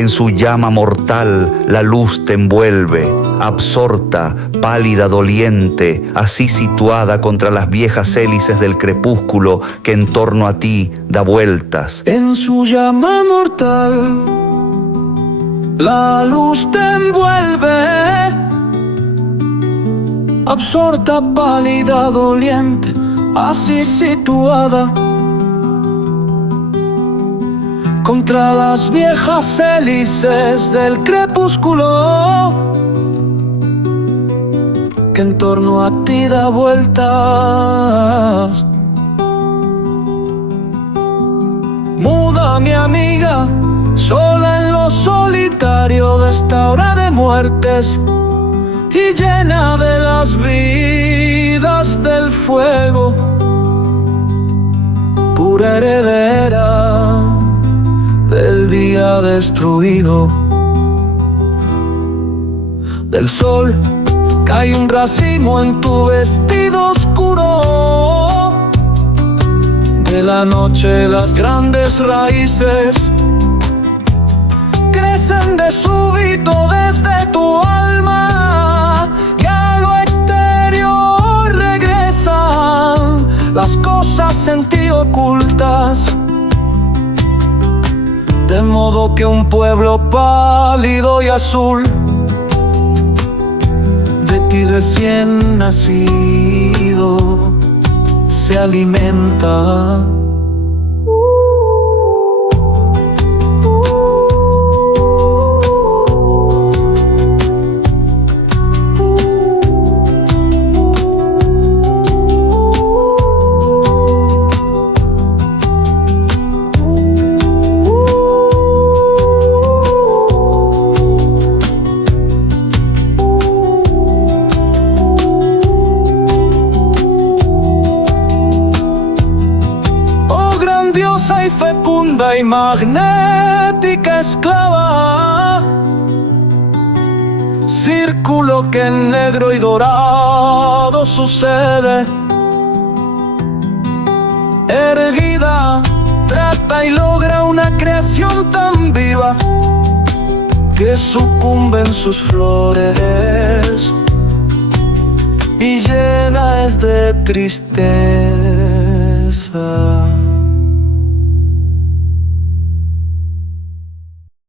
En su llama mortal la luz te envuelve, absorta, pálida, doliente, así situada contra las viejas hélices del crepúsculo que en torno a ti da vueltas. En su llama mortal la luz te envuelve, absorta, pálida, doliente, así situada contra las viejas hélices del crepúsculo que en torno a ti da vueltas. Muda, mi amiga, sola en lo solitario de esta hora de muertes, y llena de las vidas del fuego, pura heredera del día destruido. Del sol cae un racimo en tu vestido oscuro, de la noche las grandes raíces crecen de súbito desde tu alma, y a lo exterior regresan las cosas en ti ocultas, de modo que un pueblo pálido y azul de ti recién nacido se alimenta. Grandiosa y fecunda y magnética esclava, círculo que en negro y dorado sucede, erguida, trata y logra una creación tan viva que sucumbe en sus flores y llena es de tristeza.